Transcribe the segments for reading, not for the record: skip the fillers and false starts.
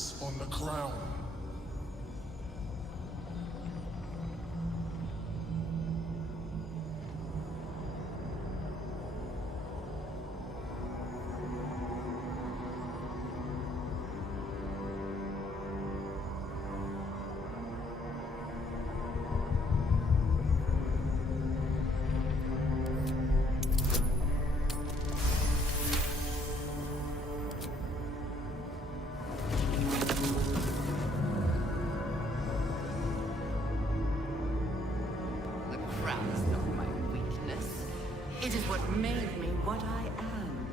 focus on the crown. It is what made me what I am.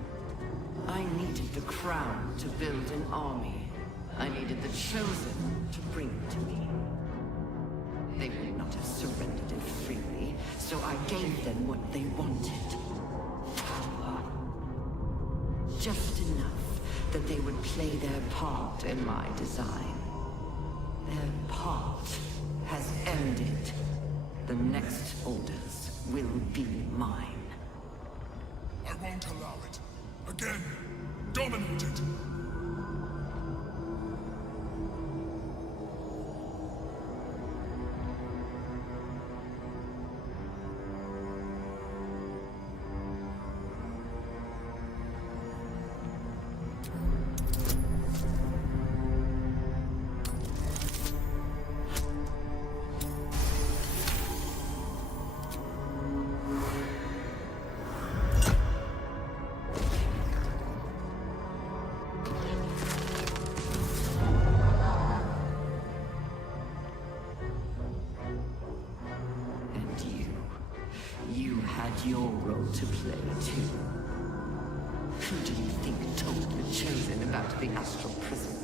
I needed the crown to build an army. I needed the chosen to bring it to me. They would not have surrendered it freely, so I gave them what they wanted. Power. Just enough that they would play their part in my design. Their part has ended. The next orders will be mine. I won't allow it. Again, dominate it! Your role to play, too. Who do you think told the Chosen about the astral prison?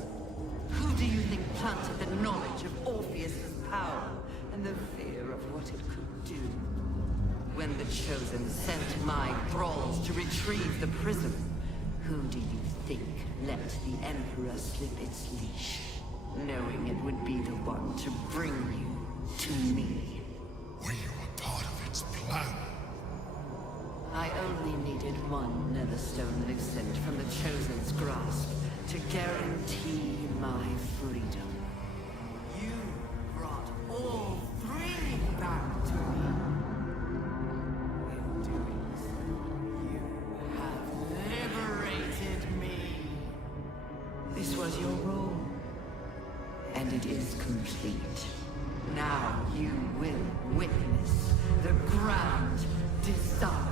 Who do you think planted the knowledge of Orpheus's power and the fear of what it could do? When the Chosen sent my thralls to retrieve the prism, who do you think let the Emperor slip its leash, knowing it would be the one to bring you to me? Were you a part of its plan? I only needed one Netherstone Lucent from the Chosen's grasp to guarantee my freedom. You brought all three back to me. In doing so, you have liberated me. This was your role, and it is complete. Now you will witness the grand design.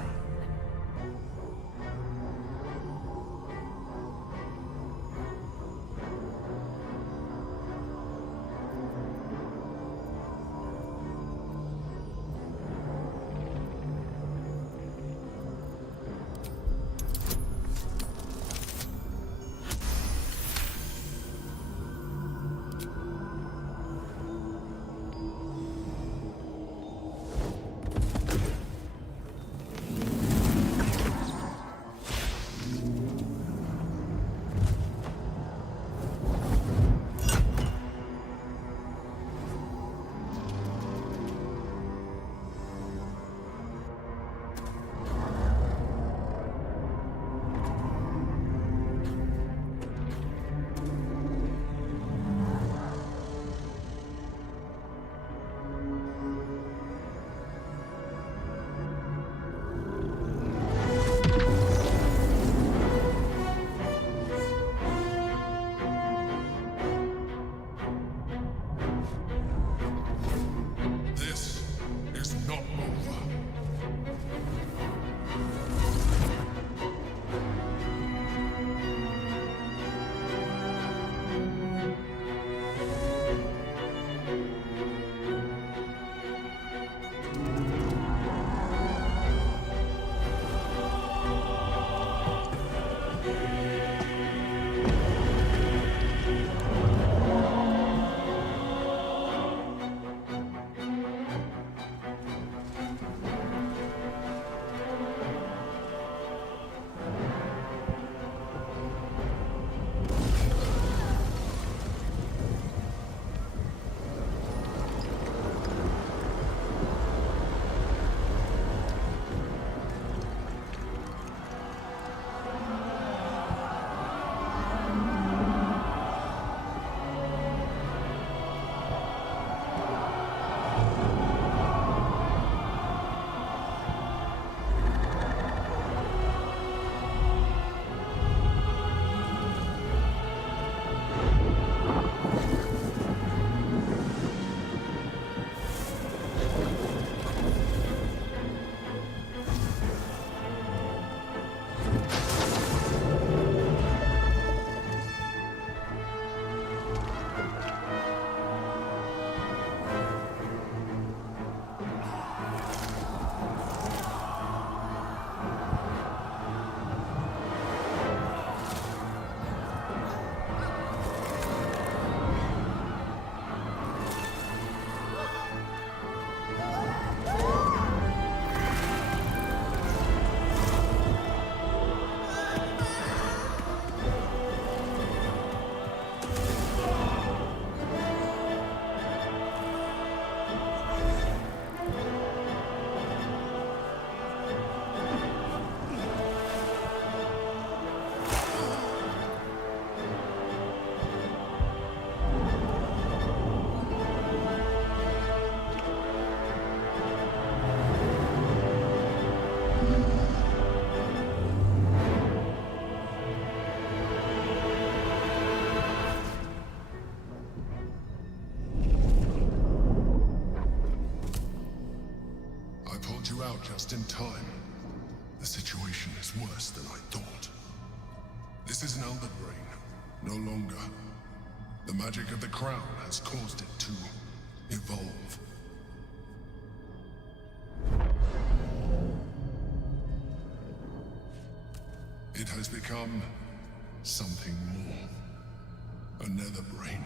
pulled you out just in time. The situation is worse than I thought. This is an elder brain, no longer. The magic of the crown has caused it to evolve. It has become something more. A nether brain.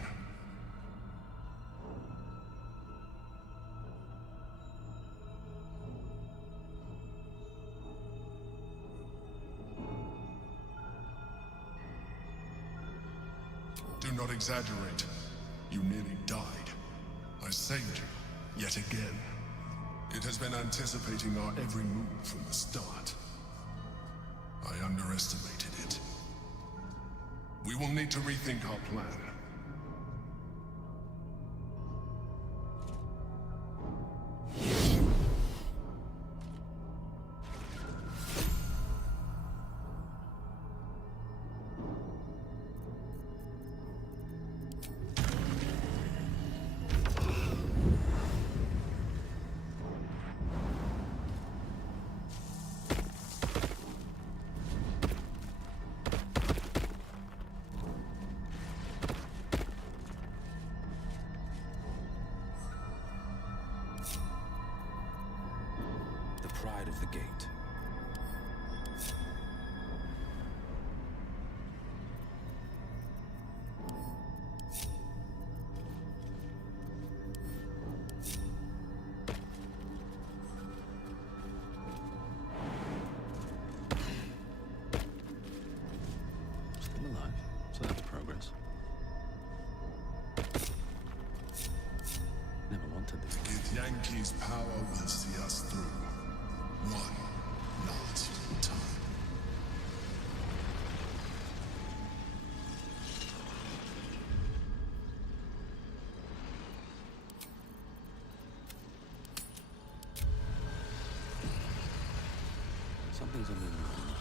Do not exaggerate. You nearly died. I saved you, yet again. It has been anticipating our every move from the start. I underestimated it. We will need to rethink our plan. Pride of the gate. Still alive, so that's progress. Never wanted this. Githyanki's power will see us through. One last time. Something's a little wrong.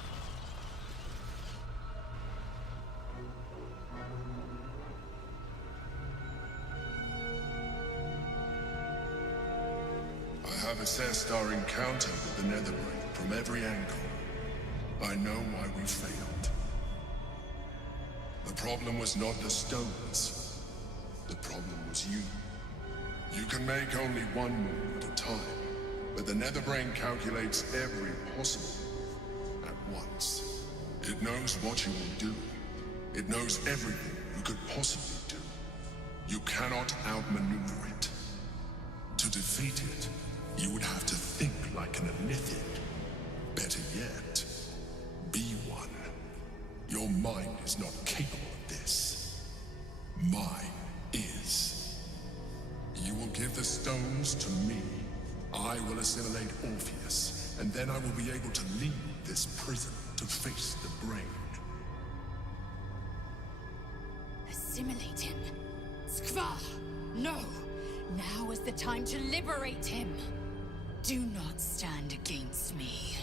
I have assessed our encounter with the Netherbrain from every angle. I know why we failed. The problem was not the stones. The problem was you. You can make only one move at a time, but the Netherbrain calculates every possible move at once. It knows what you will do. It knows everything you could possibly do. You cannot outmaneuver it. To defeat it, you would have to think like an Elithid. Better yet, be one. Your mind is not capable of this. Mine is. You will give the stones to me. I will assimilate Orpheus, and then I will be able to leave this prison to face the brain. Assimilate him. Skva! No! Now is the time to liberate him! Do not stand against me.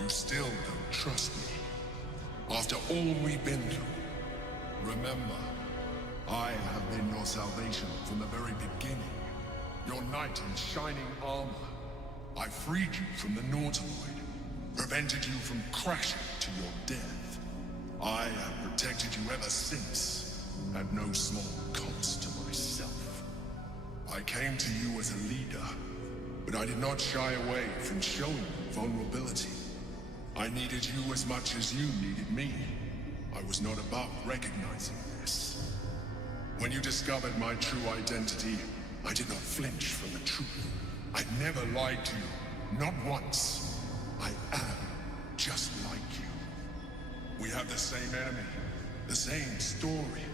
You still don't trust me. After all we've been through. Remember, I have been your salvation from the very beginning. Your knight in shining armor. I freed you from the Nautiloid, prevented you from crashing to your death. I have protected you ever since, at no small cost to myself. I came to you as a leader, but I did not shy away from showing you vulnerability. I needed you as much as you needed me. I was not above recognizing this. When you discovered my true identity, I did not flinch from the truth. I never lied to you, not once. I am just like you. We have the same enemy, the same story.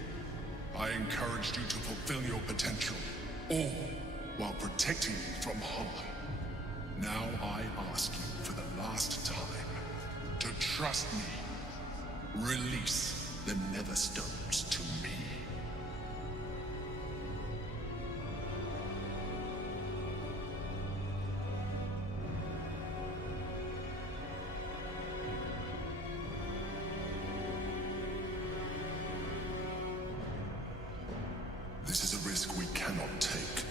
I encouraged you to fulfill your potential, all while protecting you from harm. Now I ask you for the last time to trust me. Release the Nether Stones to me. risk we cannot take.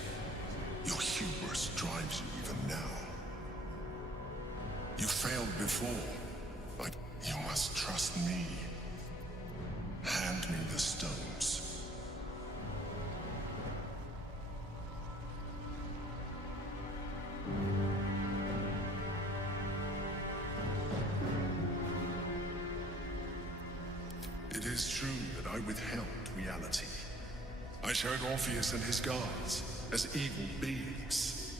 Your hubris drives you even now. You failed before, but you must trust me. Hand me the stones. It is true that I withheld reality. I showed Orpheus and his guards as evil beings.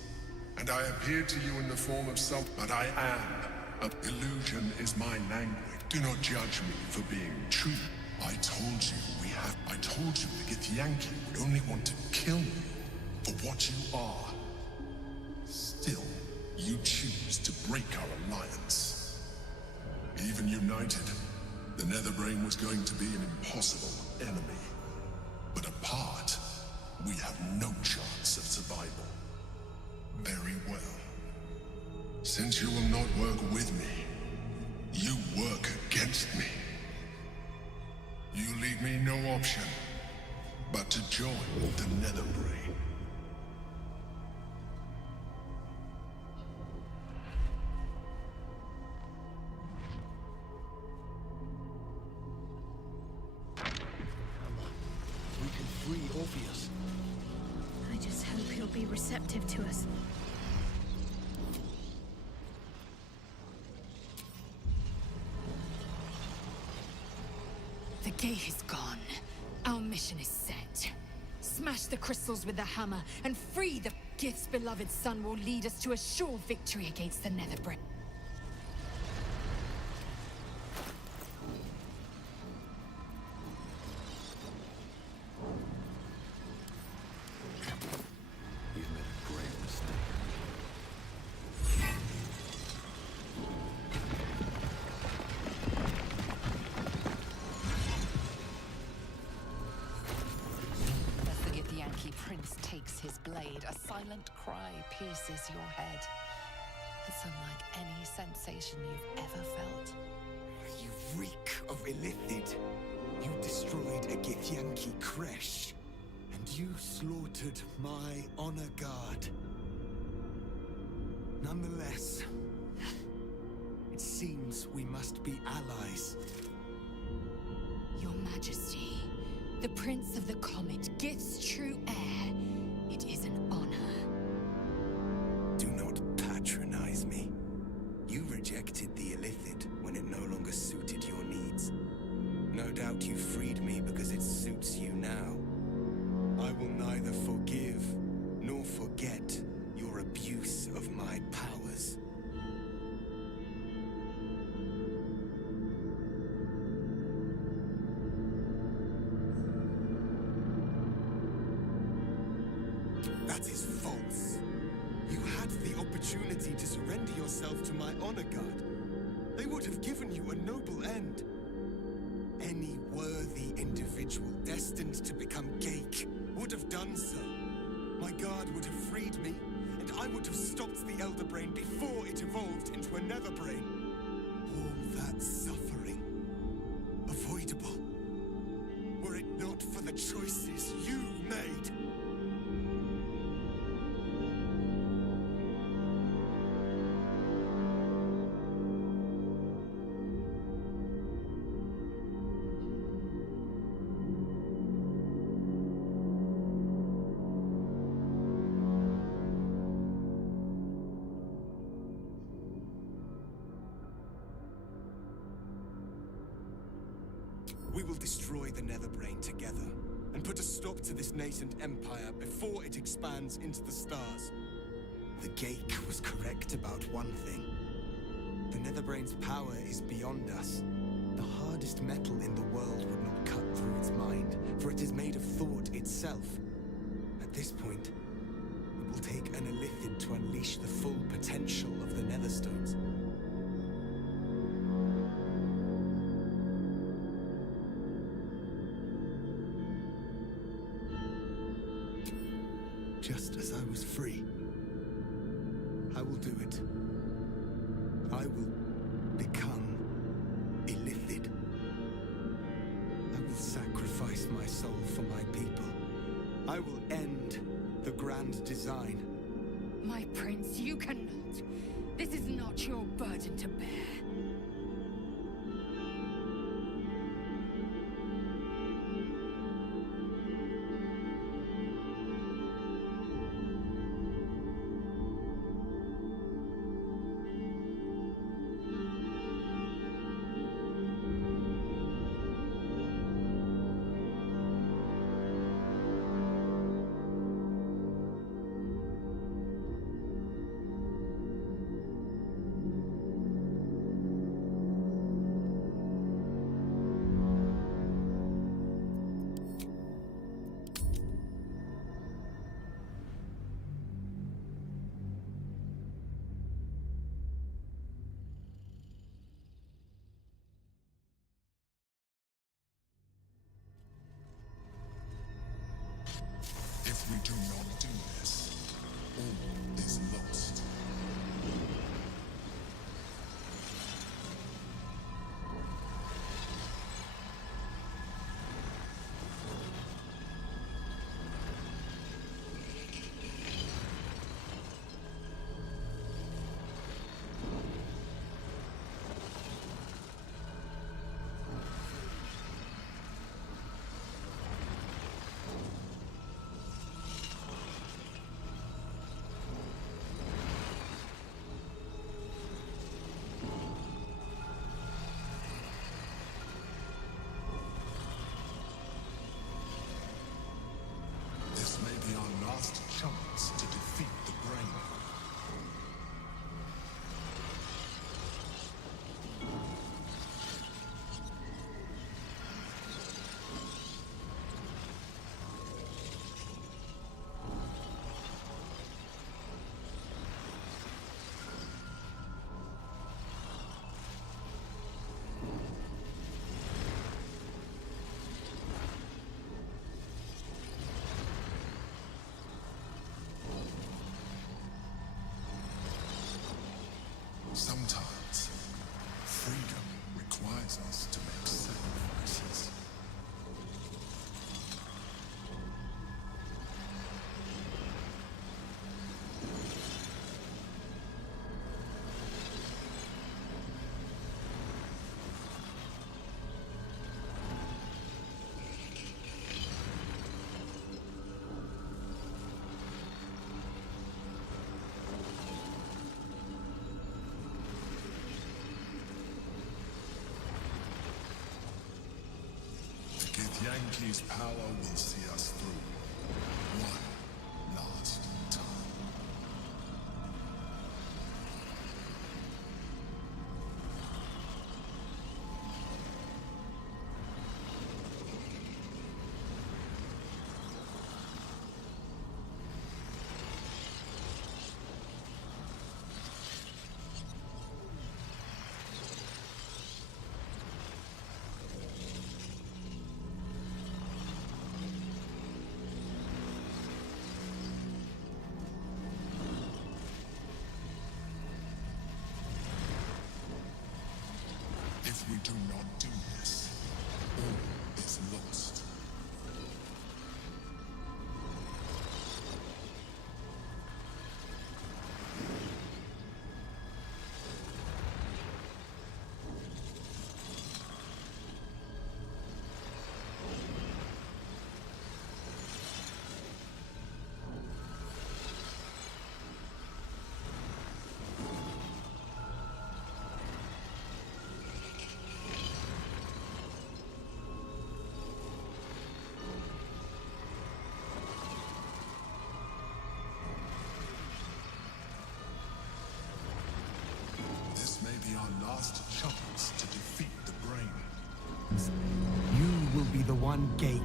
And I appeared to you in the form of some, but I am. Illusion is my language. Do not judge me for being true. I told you the Githyanki would only want to kill you for what you are. Still, you choose to break our alliance. Even united, the Netherbrain was going to be an impossible enemy. But apart, we have no chance of survival. Very well. Since you will not work with me, you work against me. You leave me no option but to join the Netherbrain. We can free Orpheus. I just hope he'll be receptive to us. The gate is gone. Our mission is set. Smash the crystals with the hammer and free the Gith's beloved son will lead us to a sure victory against the Netherbrain. You've made a grave mistake. As the Githyanki prince takes his blade, a silent cry pierces your head. It's unlike any sensation you've ever felt. You reek of Illithid. You destroyed a Githyanki creche. And you slaughtered my honor guard. Nonetheless, it seems we must be allies. Your Majesty, the Prince of the Comet, Gith's true heir. It is an honor. Do not patronize me. You rejected the Illithid when it no longer suited your needs. No doubt you freed me because it suits you now. I will neither forgive nor forget your abuse of my powers. That is false. You had the opportunity to surrender yourself to my honor guard. They would have given you a noble end. Any worthy individual destined to become Geik would have done so. My guard would have freed me, and I would have stopped the Elder Brain before it evolved into a Nether Brain. All that suffering, avoidable, were it not for the choices you made. We will destroy the Netherbrain together, and put a stop to this nascent empire before it expands into the stars. The Geik was correct about one thing. The Netherbrain's power is beyond us. The hardest metal in the world would not cut through its mind, for it is made of thought itself. At this point, it will take an Illithid to unleash the full potential of the Netherstones. Just as I was free, I will do it. I will become Illithid. I will sacrifice my soul for my people, I will end the grand design. My prince, you cannot. This is not your burden to bear. If we do not do this, all is lost. This may be our last chance to defeat the brain. Sometimes, freedom requires us to make sacrifices. Yankee's power will see us through one last time. If we do not do this, all is lost. This may be our last chance to defeat the brain. You will be the one gate.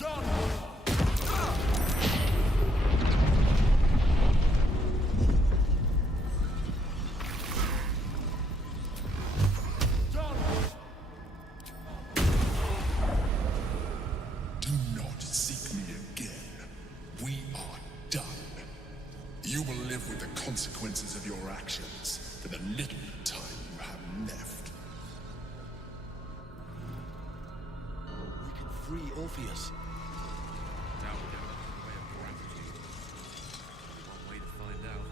Done! Do not seek me again. We are done. You will live with the consequences of your actions for the little time you have left. We can free Orpheus. Doubt we have a way of gratitude. Only one way to find out.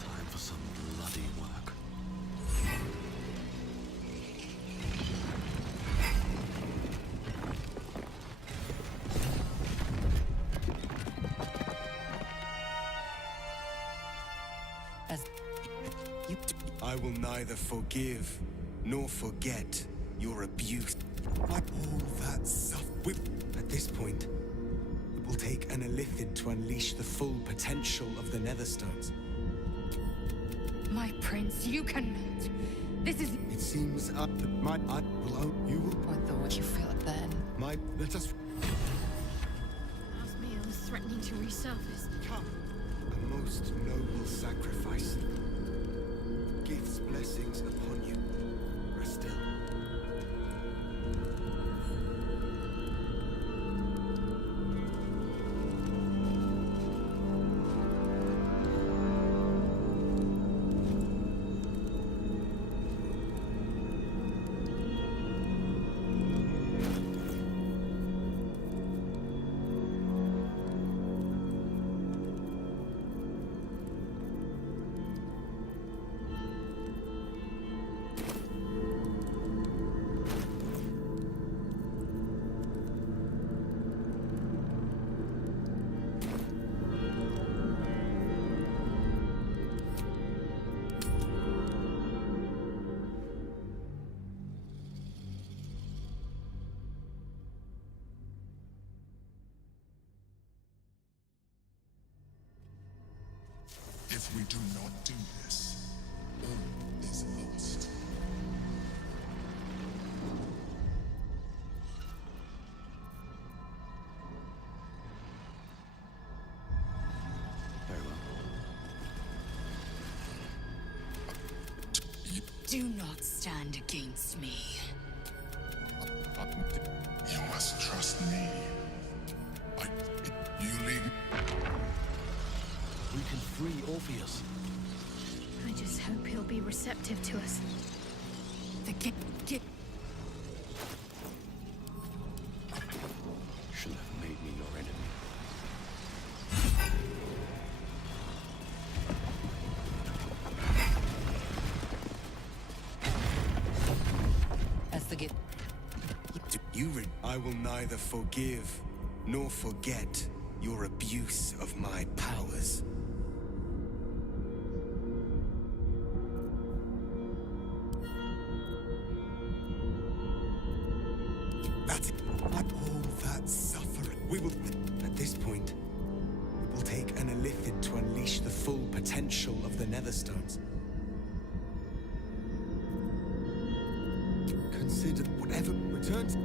Time for some bloody work. As you I will neither forgive nor forget your abuse. Like all that stuff. At this point, it will take an illithid to unleash the full potential of the Netherstones. My prince, you cannot. This is. It seems you will point the way you feel it then. let us Osmiel is threatening to resurface. come. A most noble sacrifice. Gifts blessings upon you. Rest still. If we do not do this, all is lost. Very well. Do not stand against me. You must trust me. You leave. We can free Orpheus. I just hope he'll be receptive to us. The get. Should have made me your enemy. As the gift. I will neither forgive nor forget your abuse of my powers. That's it. All that suffering. We will... At this point, it will take an illithid to unleash the full potential of the Netherstones. Consider whatever returns...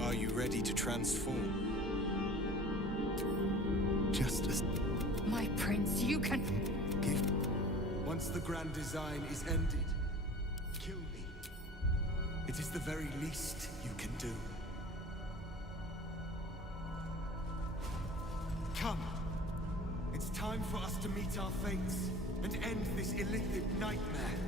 Are you ready to transform? Just as... My prince, you can... Give... Once the grand design is ended, kill me. It is the very least you can do. Come. It's time for us to meet our fates and end this illithid nightmare.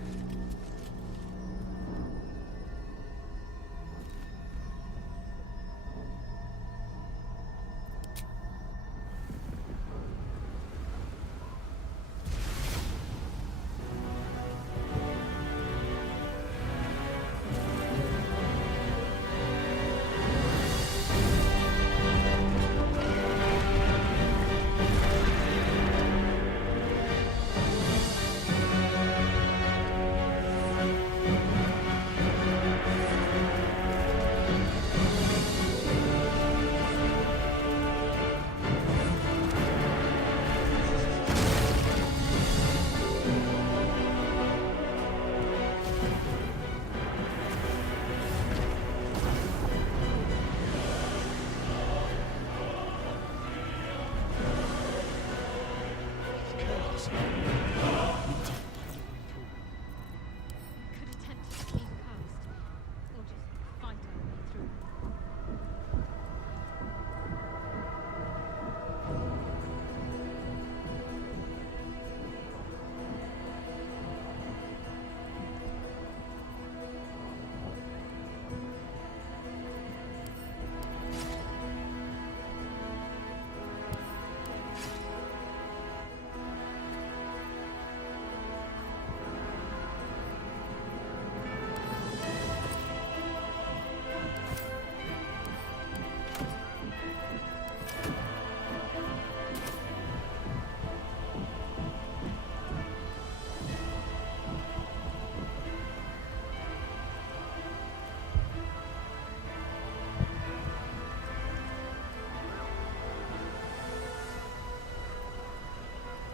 Could attempt to keep coast, or just find our way through.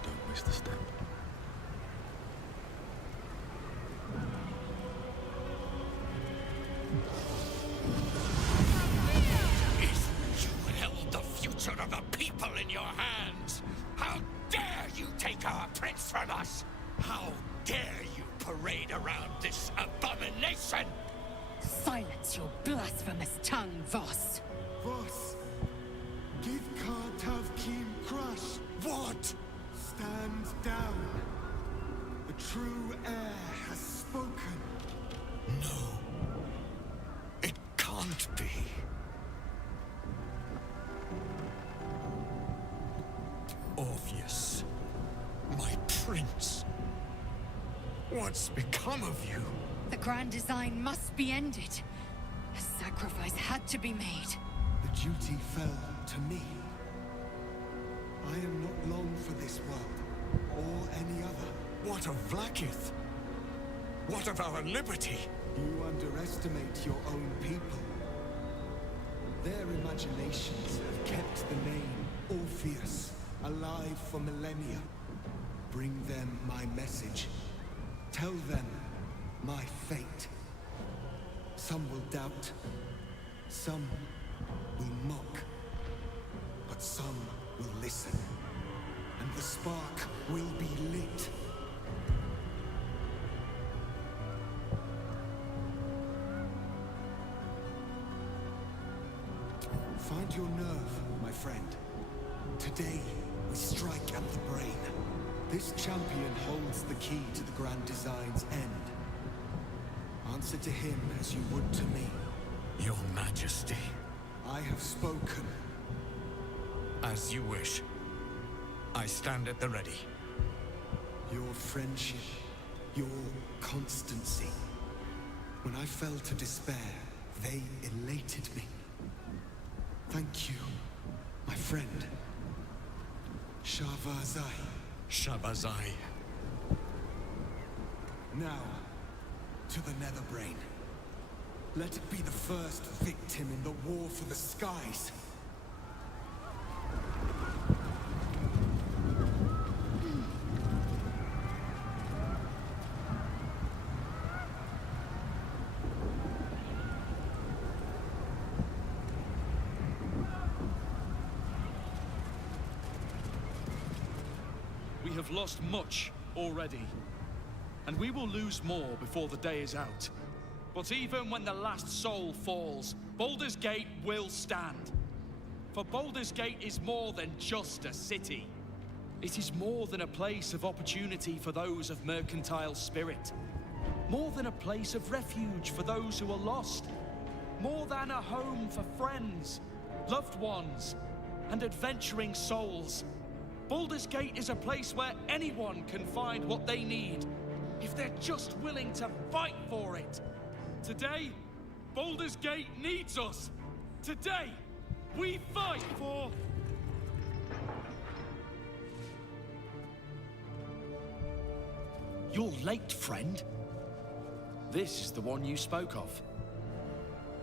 Don't waste a step. You held the future of the people in your hands! How dare you take our prince from us! How dare you parade around this abomination! Silence your blasphemous tongue, Voss. Boss, give Kartav Kim crush. What? Stand down. The true heir has spoken. No. It can't be. Orpheus, my prince. What's become of you? The grand design must be ended. A sacrifice had to be made. The duty fell to me. I am not long for this world, or any other. What of Vlaakith? What of our liberty? You underestimate your own people. Their imaginations have kept the name Orpheus alive for millennia. Bring them my message. Tell them my fate. Some will doubt. Some will mock. But some will listen. And the spark will be lit. Find your nerve, my friend. Today, we strike at the brain. This champion holds the key to the Grand Design's end. Answer to him as you would to me. Your Majesty. I have spoken. As you wish. I stand at the ready. Your friendship, your constancy. When I fell to despair, they elated me. Thank you, my friend. Shavazai. Shabazai. Now, to the Netherbrain. Let it be the first victim in the war for the skies. We have lost much already, and we will lose more before the day is out. But even when the last soul falls, Baldur's Gate will stand. For Baldur's Gate is more than just a city. It is more than a place of opportunity for those of mercantile spirit. More than a place of refuge for those who are lost. More than a home for friends, loved ones, and adventuring souls. Baldur's Gate is a place where anyone can find what they need, if they're just willing to fight for it. Today, Baldur's Gate needs us. Today, we fight for... You're late, friend. This is the one you spoke of.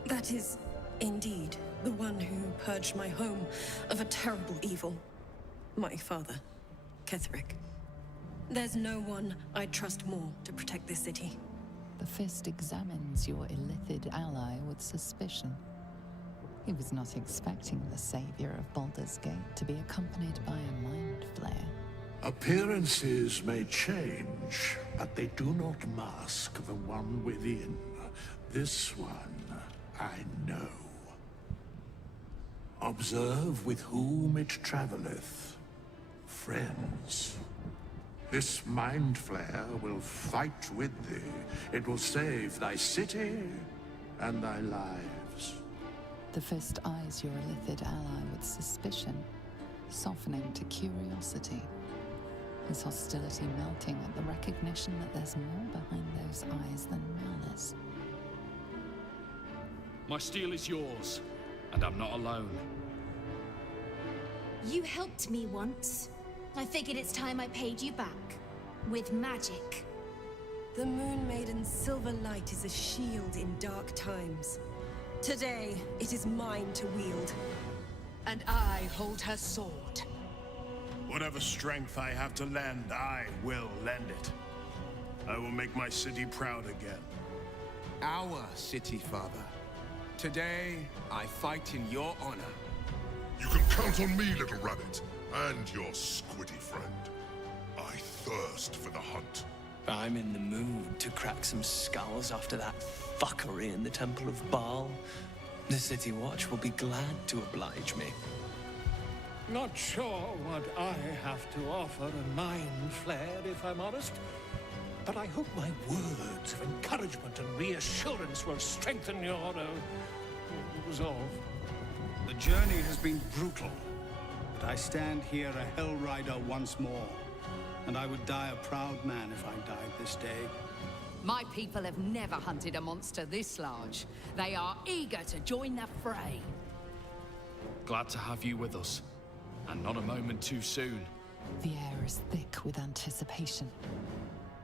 That is, indeed, the one who purged my home of a terrible evil. My father, Ketherick. There's no one I'd trust more to protect this city. The Fist examines your illithid ally with suspicion. He was not expecting the savior of Baldur's Gate to be accompanied by a mind flayer. Appearances may change, but they do not mask the one within. This one, I know. Observe with whom it traveleth. Friends. This mind flare will fight with thee. It will save thy city and thy lives. The Fist eyes your illithid ally with suspicion, softening to curiosity. His hostility melting at the recognition that there's more behind those eyes than malice. My steel is yours, and I'm not alone. You helped me once. I figured it's time I paid you back. With magic. The Moon Maiden's silver light is a shield in dark times. Today, it is mine to wield. And I hold her sword. Whatever strength I have to lend, I will lend it. I will make my city proud again. Our city, Father. Today, I fight in your honor. You can count on me, little rabbit, and your squiddy friend. I thirst for the hunt. I'm in the mood to crack some skulls after that fuckery in the Temple of Baal. The City Watch will be glad to oblige me. Not sure what I have to offer a mind flare, if I'm honest. But I hope my words of encouragement and reassurance will strengthen your resolve. The journey has been brutal, but I stand here a Hell Rider once more. And I would die a proud man if I died this day. My people have never hunted a monster this large. They are eager to join the fray. Glad to have you with us, and not a moment too soon. The air is thick with anticipation.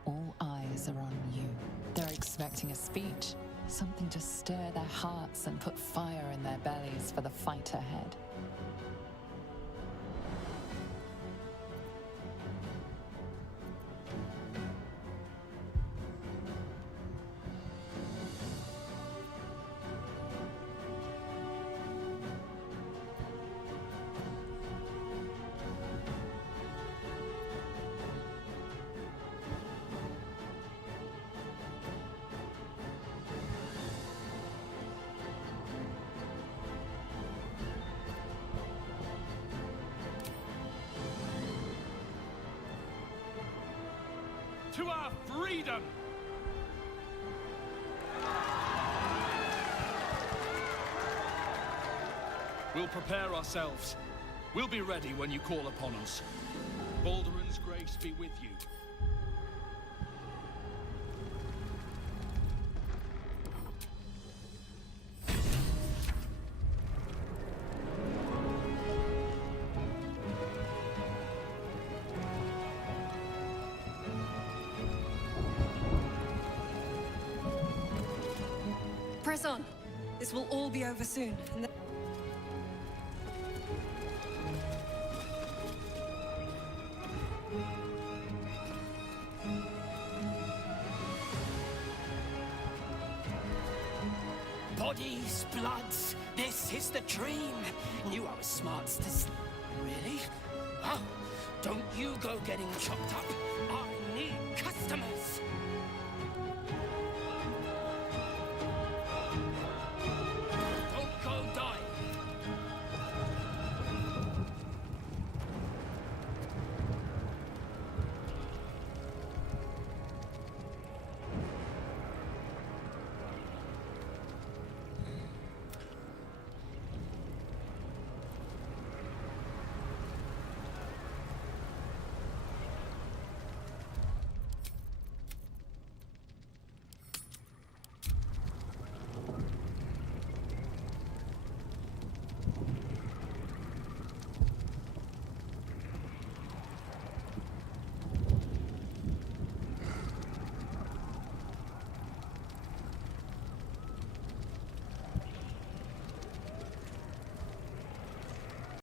All eyes are on you. They're expecting a speech, something to stir their hearts and put fire in their bellies for the fight ahead. to our freedom! We'll prepare ourselves. We'll be ready when you call upon us. Balduran's grace be with you. Press on. This will all be over soon. And Bodies, bloods, this is the dream. Knew I was smart to Really? Huh? Don't you go getting chopped up. I need customers.